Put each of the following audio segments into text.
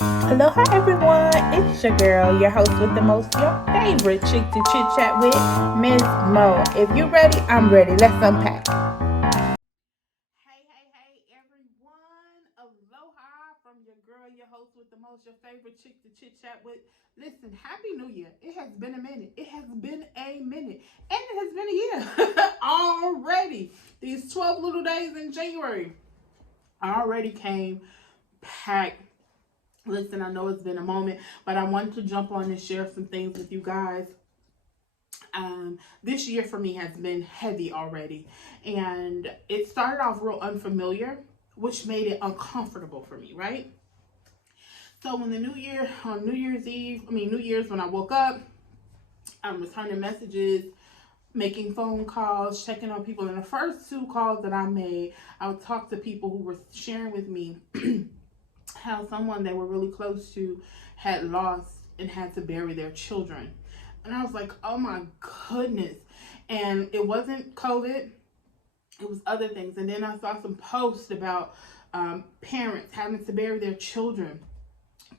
Aloha everyone, it's your girl, your host with the most, your favorite chick to chit chat with, Miss Mo. If you're ready, I'm ready. Let's unpack. Hey, everyone. Aloha from your girl, your host with the most, your favorite chick to chit chat with. Listen, Happy New Year. It has been a minute. It has been a minute. And it has been a year already. These 12 little days in January already came packed. Listen, I know it's been a moment, but I wanted to jump on and share some things with you guys. This year for me has been heavy already, and it started off real unfamiliar, which made it uncomfortable for me, right? So when the new year, on New Year's, when I woke up, I'm returning messages, making phone calls, checking on people. And the first two calls that I made, I would talk to people who were sharing with me how someone they were really close to had lost and had to bury their children. And I was like, oh my goodness. And it wasn't COVID, it was other things. And then I saw some posts about parents having to bury their children.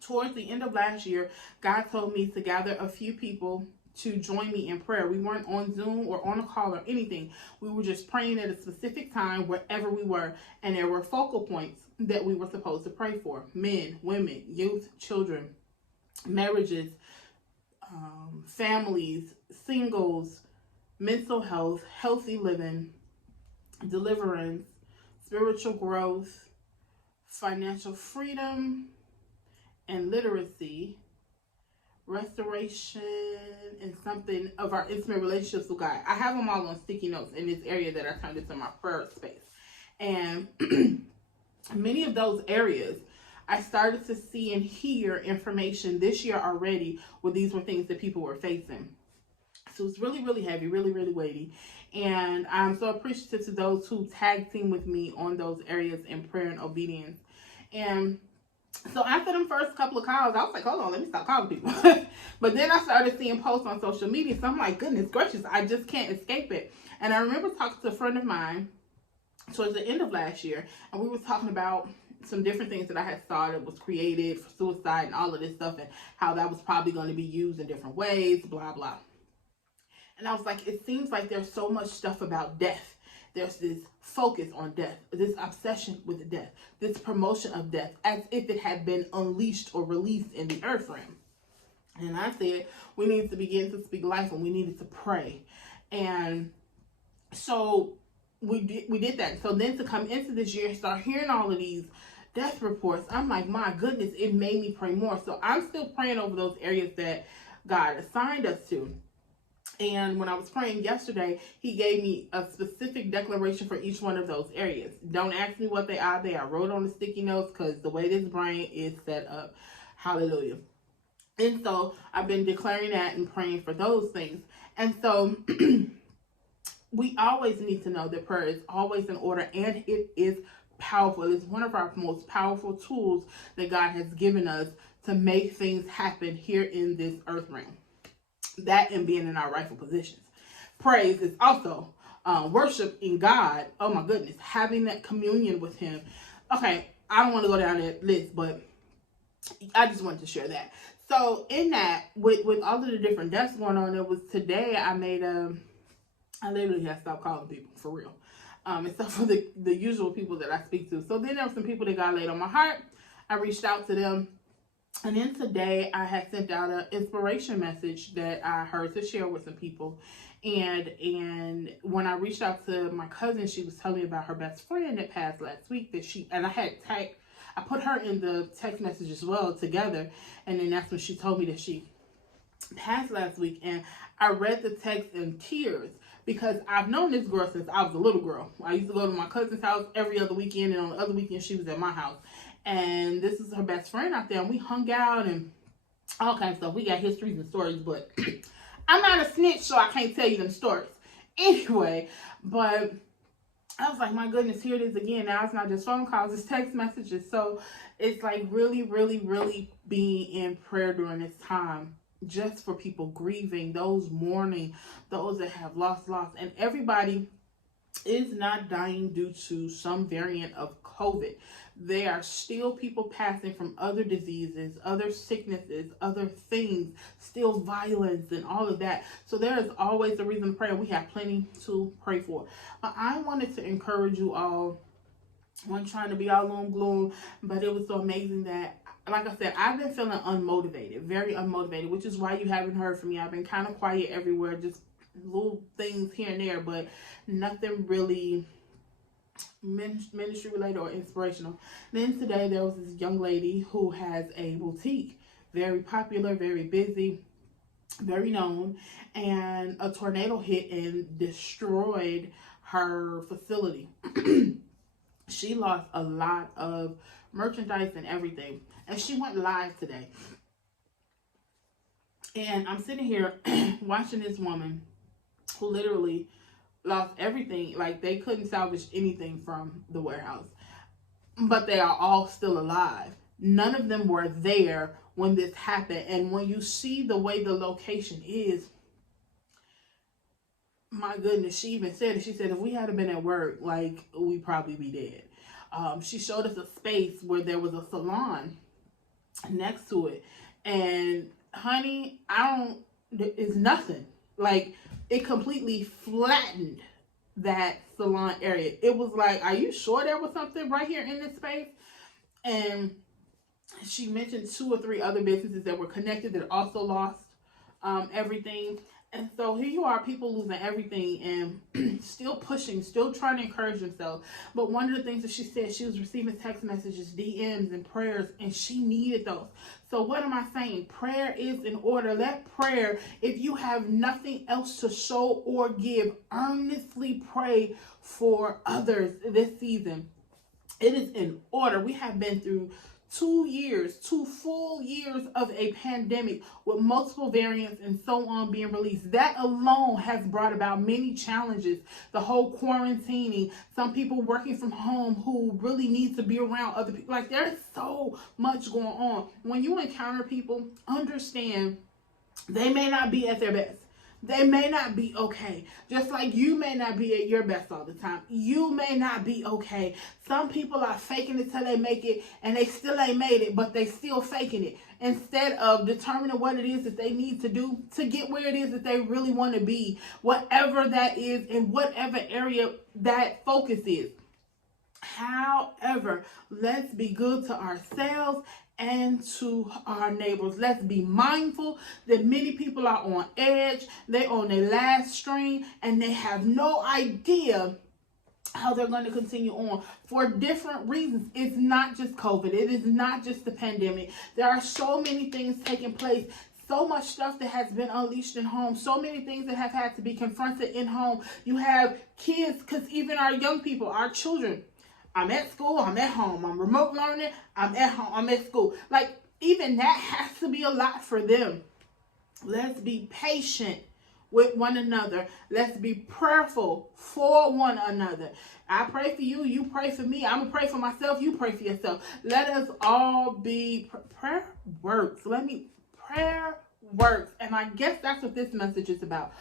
Towards the end of last year, God told me to gather a few people to join me in prayer. We weren't on Zoom or on a call or anything. We were just praying at a specific time wherever we were. And there were focal points that we were supposed to pray for: men, women, youth, children, marriages, families, singles, mental health, healthy living, deliverance, spiritual growth, financial freedom and literacy, restoration, and something of our intimate relationships with God. I have them all on sticky notes in this area that I turned into my prayer space. And many of those areas, I started to see and hear information this year already where these were things that people were facing. So it's really, really heavy, really, really weighty. And I'm so appreciative to those who tag team with me on those areas in prayer and obedience. And so after them first couple of calls, I was like, hold on, let me stop calling people. But then I started seeing posts on social media. So I'm like, goodness gracious, I just can't escape it. And I remember talking to a friend of mine towards the end of last year, and we were talking about some different things that I had saw that was created for suicide and all of this stuff, and how that was probably going to be used in different ways, blah, blah. And I was like, it seems like there's so much stuff about death. There's this focus on death, this obsession with death, this promotion of death, as if it had been unleashed or released in the earth realm. And I said, we need to begin to speak life, and we needed to pray. And so we did that. So then to come into this year and start hearing all of these death reports, I'm like, my goodness, it made me pray more. So I'm still praying over those areas that God assigned us to. And when I was praying yesterday, he gave me a specific declaration for each one of those areas. Don't ask me what they are. I wrote on the sticky notes because the way this brain is set up. Hallelujah. And so I've been declaring that and praying for those things. And so we always need to know that prayer is always in order, and it is powerful. It's one of our most powerful tools that God has given us to make things happen here in this earth realm. That and being in our rightful positions. Praise is also worship in God. Oh my goodness, having that communion with him. Okay, I don't want to go down that list, but I just wanted to share that. So in that, with all of the different deaths going on, it was today I literally had to stop calling people, for real. Except for the usual people that I speak to. So then there were some people that God laid on my heart. I reached out to them. And then today I had sent out an inspiration message that I heard to share with some people. And when I reached out to my cousin, she was telling me about her best friend that passed last week, I put her in the text message as well together. And then that's when she told me that she passed last week. And I read the text in tears because I've known this girl since I was a little girl. I used to go to my cousin's house every other weekend, and on the other weekend she was at my house. And this is her best friend out there, and we hung out and all kinds of stuff. We got histories and stories, but I'm not a snitch, so I can't tell you them stories. Anyway, but I was like, my goodness, here it is again. Now it's not just phone calls, it's text messages. So it's like really, really, really being in prayer during this time, just for people grieving, those mourning, those that have lost, and everybody is not dying due to some variant of COVID. There are still people passing from other diseases, other sicknesses, other things, still violence and all of that. So there is always a reason to pray. We have plenty to pray for. I wanted to encourage you all. I wasn't trying to be all gloom, but it was so amazing that, like I said, I've been feeling unmotivated, very unmotivated, which is why you haven't heard from me. I've been kind of quiet everywhere, just little things here and there, but nothing really ministry related or inspirational. Then today there was this young lady who has a boutique, very popular, very busy, very known, and a tornado hit and destroyed her facility. She lost a lot of merchandise and everything, and she went live today. And I'm sitting here watching this woman who literally lost everything. Like, they couldn't salvage anything from the warehouse, but they are all still alive. None of them were there when this happened. And when you see the way the location is, my goodness, she even said it. She said, if we hadn't been at work, like, we'd probably be dead. She showed us a space where there was a salon next to it. And honey, it's nothing. Like, it completely flattened that salon area. It was like, are you sure there was something right here in this space? And she mentioned 2 or 3 other businesses that were connected that also lost everything. And so here you are, people losing everything and still pushing, still trying to encourage themselves. But one of the things that she said, she was receiving text messages, DMs, and prayers, and she needed those. So what am I saying? Prayer is in order. Let prayer, if you have nothing else to show or give, earnestly pray for others this season. It is in order. We have been through 2 full years of a pandemic with multiple variants and so on being released. That alone has brought about many challenges. The whole quarantining, some people working from home who really need to be around other people. Like, there's so much going on. When you encounter people, understand they may not be at their best. They may not be okay. Just like you may not be at your best all the time. You may not be okay. Some people are faking it till they make it, and they still ain't made it, but they still faking it. Instead of determining what it is that they need to do to get where it is that they really want to be, whatever that is, in whatever area that focus is. However, let's be good to ourselves and to our neighbors. Let's be mindful that many people are on edge. They're on their last string, and they have no idea how they're going to continue on for different reasons. It's not just COVID. It is not just the pandemic. There are so many things taking place. So much stuff that has been unleashed in home. So many things that have had to be confronted in home. You have kids, because even our young people, our children, I'm at school, I'm at home. I'm remote learning, I'm at home, I'm at school. Like, even that has to be a lot for them. Let's be patient with one another. Let's be prayerful for one another. I pray for you, you pray for me. I'm going to pray for myself, you pray for yourself. Let us all be, prayer works. Prayer works. And I guess that's what this message is about.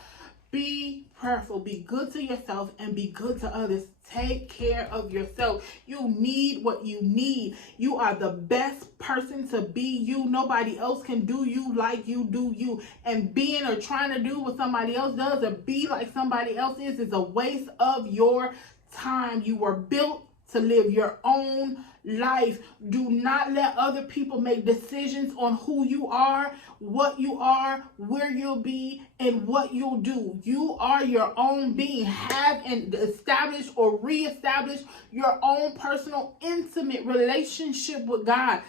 Be prayerful, be good to yourself, and be good to others. Take care of yourself. You need what you need. You are the best person to be you. Nobody else can do you like you do you. And being or trying to do what somebody else does or be like somebody else is a waste of your time. You were built to live your own life. Do not let other people make decisions on who you are, what you are, where you'll be, and what you'll do. You are your own being. Have and establish or reestablish your own personal, intimate relationship with God.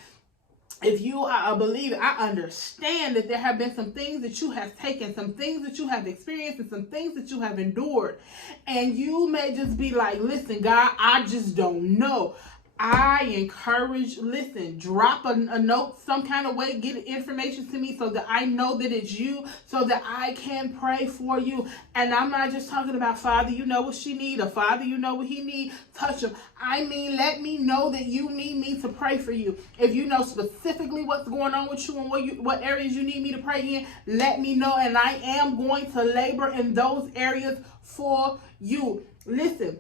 If you are a believer, I understand that there have been some things that you have taken, some things that you have experienced, and some things that you have endured. And you may just be like, listen, God, I just don't know. I encourage, listen, drop a note some kind of way, get information to me so that I know that it's you, so that I can pray for you. And I'm not just talking about, Father, you know what she need, or Father, you know what he need, touch him. I mean, let me know that you need me to pray for you. If you know specifically what's going on with you and what areas you need me to pray in, let me know, and I am going to labor in those areas for you. Listen,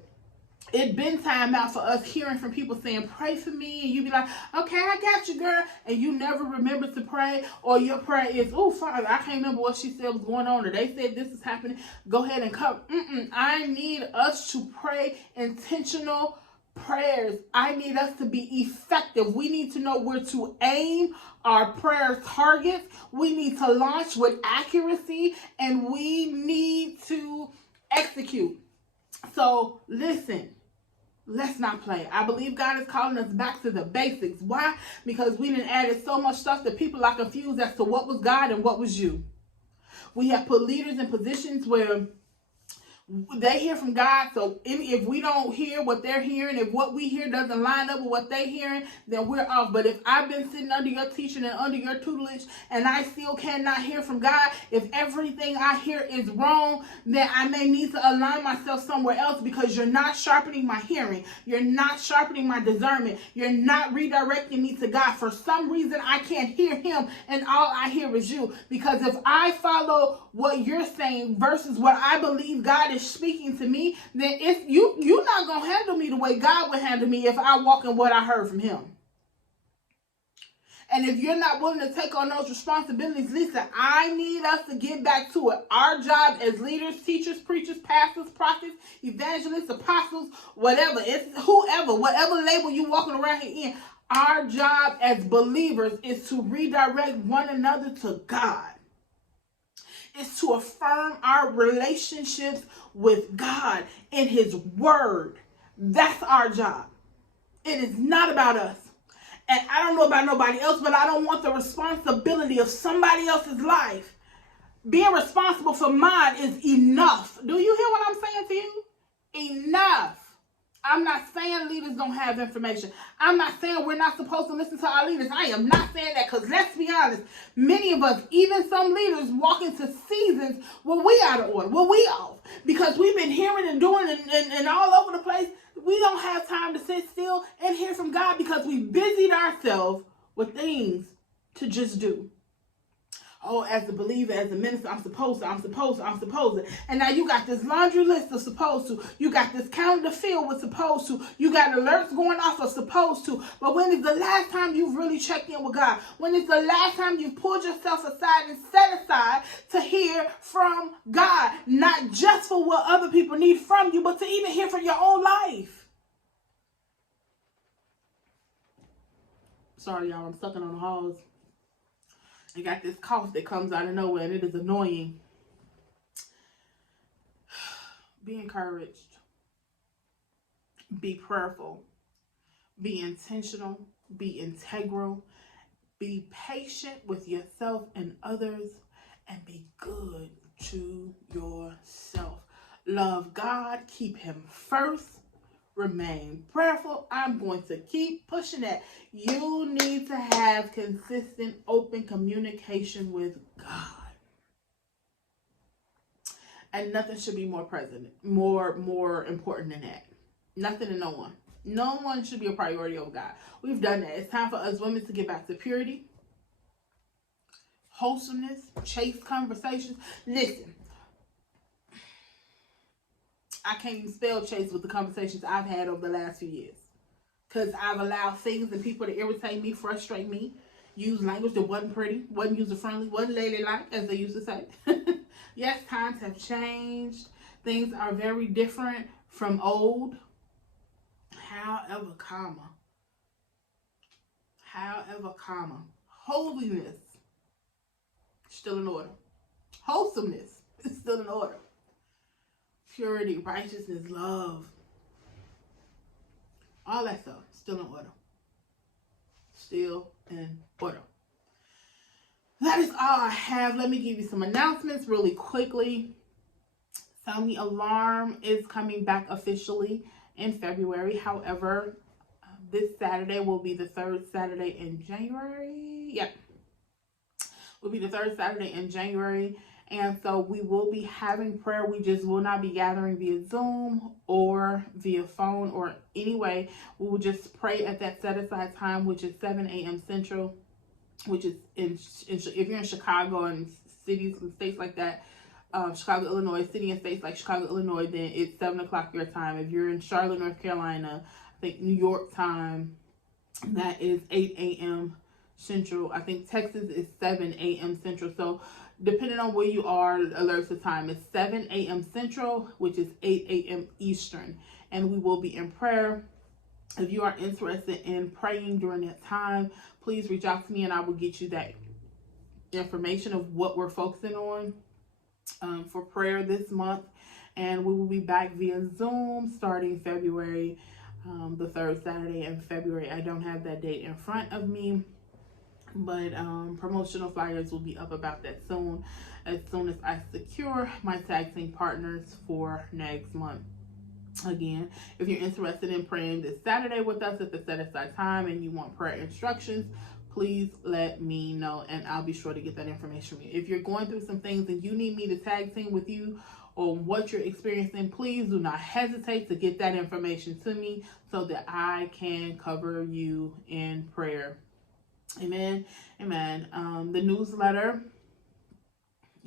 it's been time out for us hearing from people saying, pray for me. And you be like, okay, I got you, girl. And you never remember to pray. Or your prayer is, oh, Father, I can't remember what she said was going on. Or they said this is happening. Go ahead and come. I need us to pray intentional prayers. I need us to be effective. We need to know where to aim our prayer targets. We need to launch with accuracy. And we need to execute. So listen, let's not play. I believe God is calling us back to the basics. Why? Because we done added so much stuff that people are confused as to what was God and what was you. We have put leaders in positions where they hear from God, so if we don't hear what they're hearing, if what we hear doesn't line up with what they're hearing, then we're off. But if I've been sitting under your teaching and under your tutelage and I still cannot hear from God, if everything I hear is wrong, then I may need to align myself somewhere else, because you're not sharpening my hearing. You're not sharpening my discernment. You're not redirecting me to God. For some reason, I can't hear him and all I hear is you. Because if I follow what you're saying versus what I believe God is speaking to me, then if you're not gonna handle me the way God would handle me if I walk in what I heard from him. And if you're not willing to take on those responsibilities, listen, I need us to get back to it. Our job as leaders, teachers, preachers, pastors, prophets, evangelists, apostles, whatever, it's whoever, whatever label you walking around here in, our job as believers is to redirect one another to God. Is to affirm our relationships with God in his word. That's our job. It is not about us. And I don't know about nobody else, but I don't want the responsibility of somebody else's life. Being responsible for mine is enough. Do you hear what I'm saying to you? Enough. I'm not saying leaders don't have information. I'm not saying we're not supposed to listen to our leaders. I am not saying that, because let's be honest, many of us, even some leaders, walk into seasons where we out of order, where we off, because we've been hearing and doing and all over the place. We don't have time to sit still and hear from God because we busied ourselves with things to just do. Oh, as a believer, as a minister, I'm supposed to. And now you got this laundry list of supposed to. You got this calendar filled with supposed to. You got alerts going off of supposed to. But when is the last time you've really checked in with God? When is the last time you've pulled yourself aside and set aside to hear from God? Not just for what other people need from you, but to even hear from your own life. Sorry, y'all. I'm sucking on the halls. I got this cough that comes out of nowhere, and it is annoying. Be encouraged. Be prayerful. Be intentional. Be integral. Be patient with yourself and others. And be good to yourself. Love God. Keep him first. Remain prayerful. I'm going to keep pushing that. You need to have consistent, open communication with God. And nothing should be more important than that. Nothing and no one. No one should be a priority over God. We've done that. It's time for us women to get back to purity, wholesomeness, chaste conversations. Listen. I can't even spell chase with the conversations I've had over the last few years. Because I've allowed things and people to irritate me, frustrate me, use language that wasn't pretty, wasn't user-friendly, wasn't ladylike, as they used to say. Yes, times have changed. Things are very different from old. However, holiness still in order. Wholesomeness is still in order. Purity, righteousness, love, all that stuff, still in order. Still in order. That is all I have. Let me give you some announcements really quickly. Sound the Alarm is coming back officially in February. However, this Saturday will be the third Saturday in January. Yep. Will be the third Saturday in January. And so we will be having prayer. We just will not be gathering via Zoom or via phone or any way. We will just pray at that set aside time, which is 7 a.m. Central, which is if you're in Chicago and cities and states like that, Chicago, Illinois, city and states like Chicago, Illinois, then it's 7 o'clock your time. If you're in Charlotte, North Carolina, I think New York time, that is 8 a.m. Central. I think Texas is 7 a.m. Central. So depending on where you are, alerts the time. It's 7 a.m. Central, which is 8 a.m. Eastern. And we will be in prayer. If you are interested in praying during that time, please reach out to me and I will get you that information of what we're focusing on for prayer this month. And we will be back via Zoom starting February, the third Saturday in February. I don't have that date in front of me, but promotional flyers will be up about that soon as I secure my tag team partners for next month. Again, if you're interested in praying this Saturday with us at the set aside time and you want prayer instructions, please let me know and I'll be sure to get that information from you. If you're going through some things and you need me to tag team with you on what you're experiencing, please do not hesitate to get that information to me so that I can cover you in prayer. Amen. Amen. The newsletter,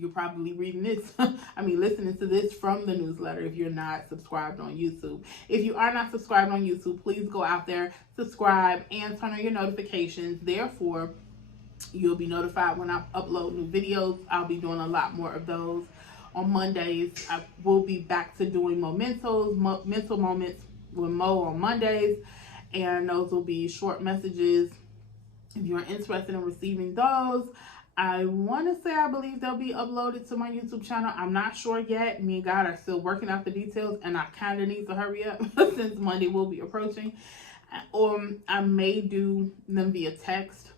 you're probably reading this, listening to this from the newsletter if you're not subscribed on YouTube. If you are not subscribed on YouTube, please go out there, subscribe, and turn on your notifications. Therefore, you'll be notified when I upload new videos. I'll be doing a lot more of those. On Mondays, I will be back to doing mental moments with Mo on Mondays. And those will be short messages. If you're interested in receiving those, I want to say I believe they'll be uploaded to my YouTube channel. I'm not sure yet. Me and God are still working out the details, and I kind of need to hurry up since Monday will be approaching. Or I may do them via text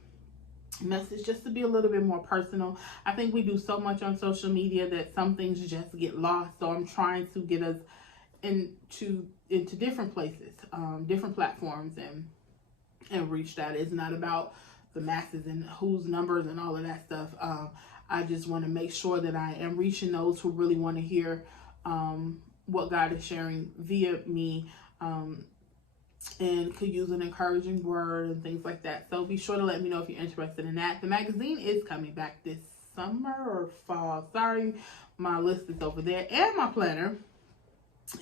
message just to be a little bit more personal. I think we do so much on social media that some things just get lost. So I'm trying to get us into different places, different platforms, and reach that. It's not about the masses and whose numbers and all of that stuff. I just want to make sure that I am reaching those who really want to hear what God is sharing via me, and could use an encouraging word and things like that. So be sure to let me know if you're interested in that. The magazine is coming back this summer or fall. Sorry, my list is over there and my planner,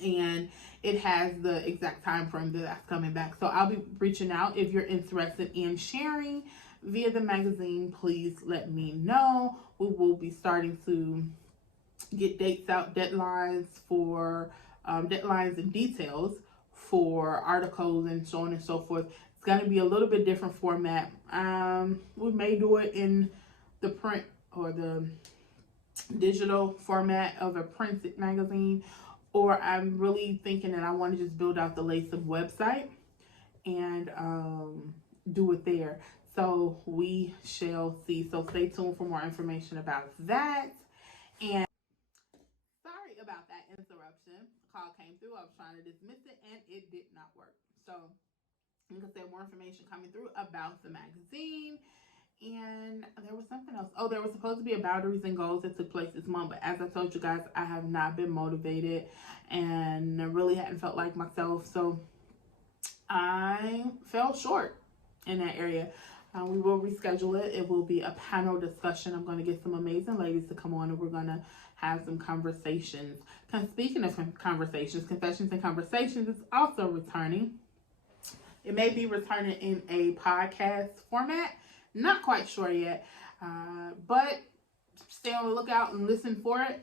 and it has the exact time frame that that's coming back. So I'll be reaching out. If you're interested in sharing via the magazine, please let me know. We will be starting to get dates out, deadlines and details for articles and so on and so forth. It's going to be a little bit different format. We may do it in the print or the digital format of a printed magazine, or I'm really thinking that I want to just build out the Lace-Up website and do it there. So we shall see. So stay tuned for more information about that. And sorry about that interruption. Call came through. I was trying to dismiss it and it did not work. So like I said, more information coming through about the magazine. And there was something else. Oh, there was supposed to be a boundaries and goals that took place this month. But as I told you guys, I have not been motivated and I really hadn't felt like myself. So I fell short in that area. We will reschedule it. It will be a panel discussion. I'm going to get some amazing ladies to come on and we're going to have some conversations. Speaking of conversations, Confessions and Conversations is also returning. It may be returning in a podcast format. Not quite sure yet, but stay on the lookout and listen for it.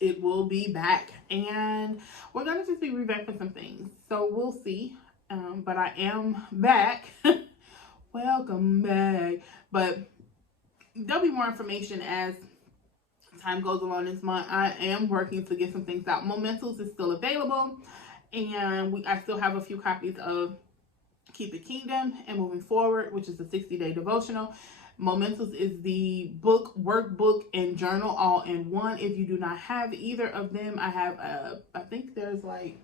It will be back, and we're going to just be revamping some things. So we'll see, but I am back. Welcome back. But there'll be more information as time goes along this month. I am working to get some things out. Mementos is still available, and I still have a few copies of Keep It Kingdom and Moving Forward, which is a 60-day devotional. Mementos is the book, workbook, and journal all in one. If you do not have either of them, I have I think there's like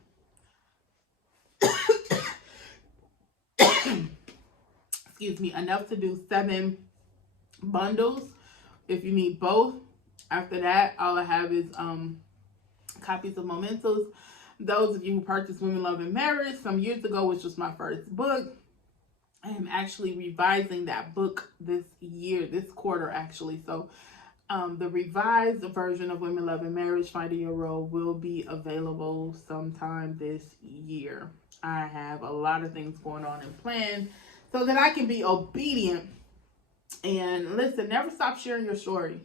excuse me, enough to do 7 bundles if you need both. After that, all I have is copies of Mementos. Those of you who purchased Women, Love, and Marriage some years ago, which was my first book, I am actually revising that book this quarter actually. So The revised version of Women Love and Marriage, Finding Your Role, will be available sometime this year. I have a lot of things going on and planned so that I can be obedient. And listen, never stop sharing your story,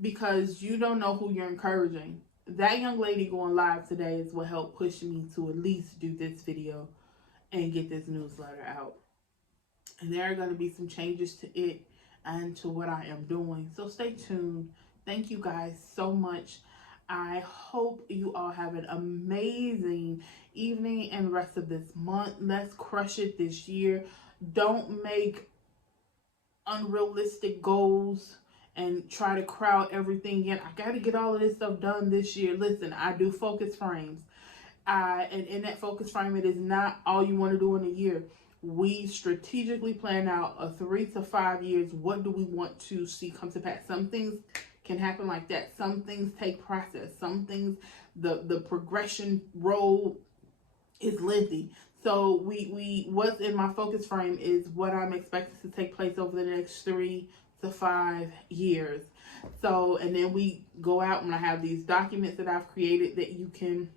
because you don't know who you're encouraging. That young lady going live today is what helped push me to at least do this video and get this newsletter out. And there are going to be some changes to it and to what I am doing. So stay tuned. Thank you guys so much. I hope you all have an amazing evening and rest of this month. Let's crush it this year. Don't make unrealistic goals and try to crowd everything in. I got to get all of this stuff done this year. Listen, I do focus frames. And in that focus frame, it is not all you want to do in a year. We strategically plan out a 3 to 5 years. What do we want to see come to pass? Some things can happen like that. Some things take process. Some things, the progression road is lengthy. So what's in my focus frame is what I'm expecting to take place over the next 3 to 5 years. So, and then we go out and I have these documents that I've created that you can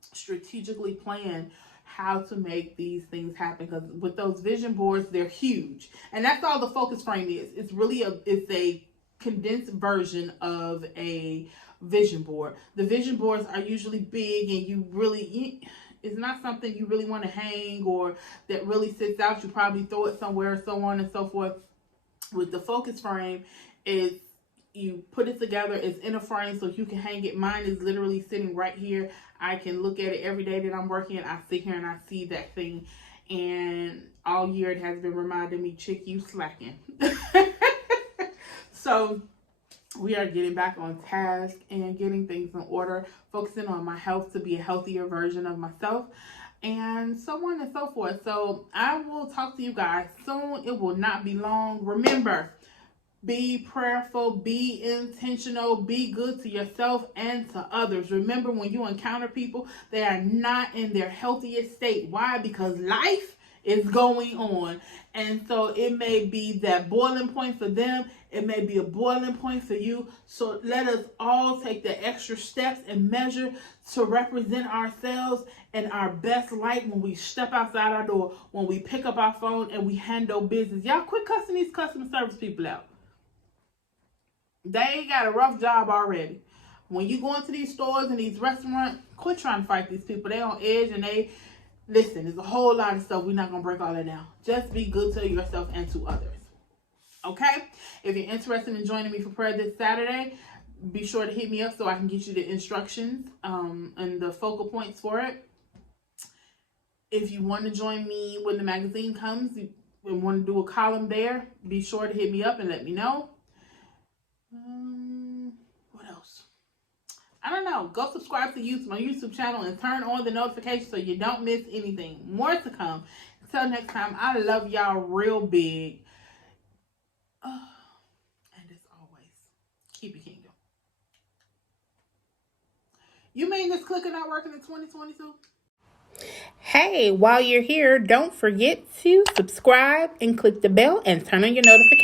strategically plan how to make these things happen. Because with those vision boards, they're huge, and that's all the focus frame is. It's really it's a condensed version of a vision board. The vision boards are usually big, and it's not something you really want to hang or that really sits out. You probably throw it somewhere, so on and so forth. With the focus frame, is you put it together, it's in a frame so you can hang it. Mine is literally sitting right here. I can look at it every day that I'm working. I sit here and I see that thing. And all year it has been reminding me, chick, you slacking. So we are getting back on task and getting things in order, focusing on my health to be a healthier version of myself, and so on and so forth. So I will talk to you guys soon. It will not be long. Remember, be prayerful, be intentional, be good to yourself and to others. Remember, when you encounter people, they are not in their healthiest state. Why? Because life is going on. And so it may be that boiling point for them. It may be a boiling point for you. So let us all take the extra steps and measure to represent ourselves in our best light when we step outside our door, when we pick up our phone and we handle business. Y'all quit cussing these customer service people out. They got a rough job already. When you go into these stores and these restaurants, quit trying to fight these people. They on edge and listen, there's a whole lot of stuff. We're not going to break all that down. Just be good to yourself and to others. Okay? If you're interested in joining me for prayer this Saturday, be sure to hit me up so I can get you the instructions and the focal points for it. If you want to join me when the magazine comes and want to do a column there, be sure to hit me up and let me know. What else? I don't know. Go subscribe to my YouTube channel and turn on the notifications so you don't miss anything. More to come. Until next time, I love y'all real big. And as always, keep it kingdom. You mean this clicker not working in 2022? Hey, while you're here, don't forget to subscribe and click the bell and turn on your notifications.